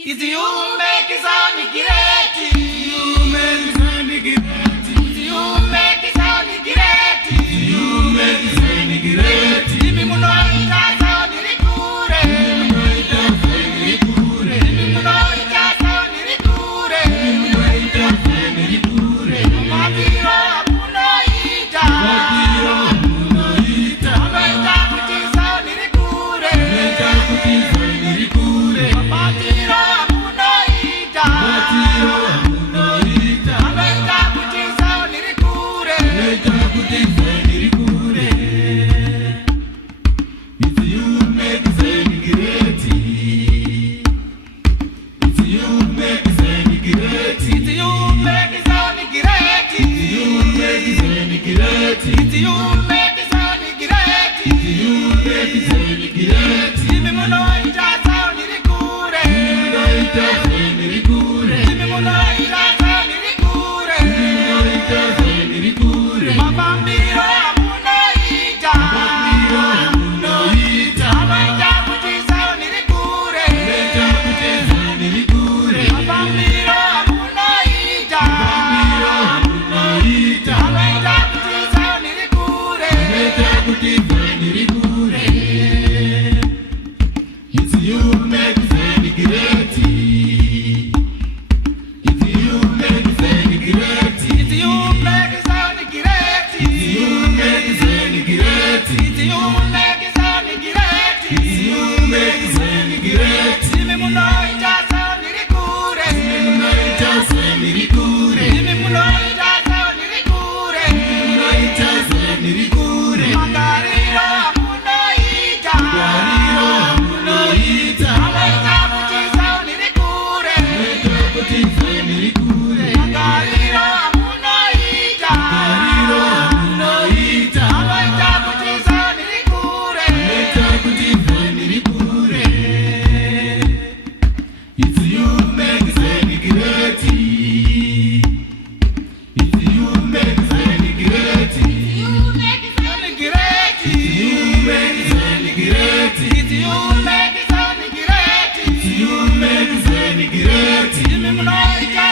It's you make it sound great. You make it sound great. You make it sound great. You make it sound great. Dimi muno ita sound rikure. Muno ita sound rikure. Muno ita sound rikure. Muno ita sound rikure. Matiro muno ita. Matiro muno ita. Maita kuti sound rikure. Maita kuti sound rikure. Matiro muno ita. Matiro muno ita. Maita kuti sound rikure. Maita kuti sound rikure. It's you make it sound great. It's you make it sound great. It's you make it sound great. You make it sound great. It's you make it sound great. You make it sound great. Dimi muno ita sound rikure. Muno ita sound rikure. Dimi muno ita sound rikure. Muno ita sound rikure. Mapambiro muno ita. Mapambiro muno ita. Maita kuti sound rikure. Maita kuti sound rikure. Mapambiro muno ita. Mapambiro muno ita. Maita kuti sound rikure. Maita kuti sound rikure. It's you make it sound great. It's you make it sound great. It's you make it sound great. You make it sound great. It's you make it sound great. You make it sound great. Dimi muno ita sound rikure. Muno ita sound rikure. Dimi muno ita sound rikure. Muno ita sound rikure. Magariro muno ita. Magariro muno ita. Maita kuti sound rikure. Maita kuti sound rikure. Magariro muno ita. Magariro muno ita. Maita kuti sound rikure. Maita kuti sound rikure. It's you make it sound great. It's you make it sound great. You make it sound great. You make it sound great. It's you make it sound great. You make it sound great. Dimi muno ita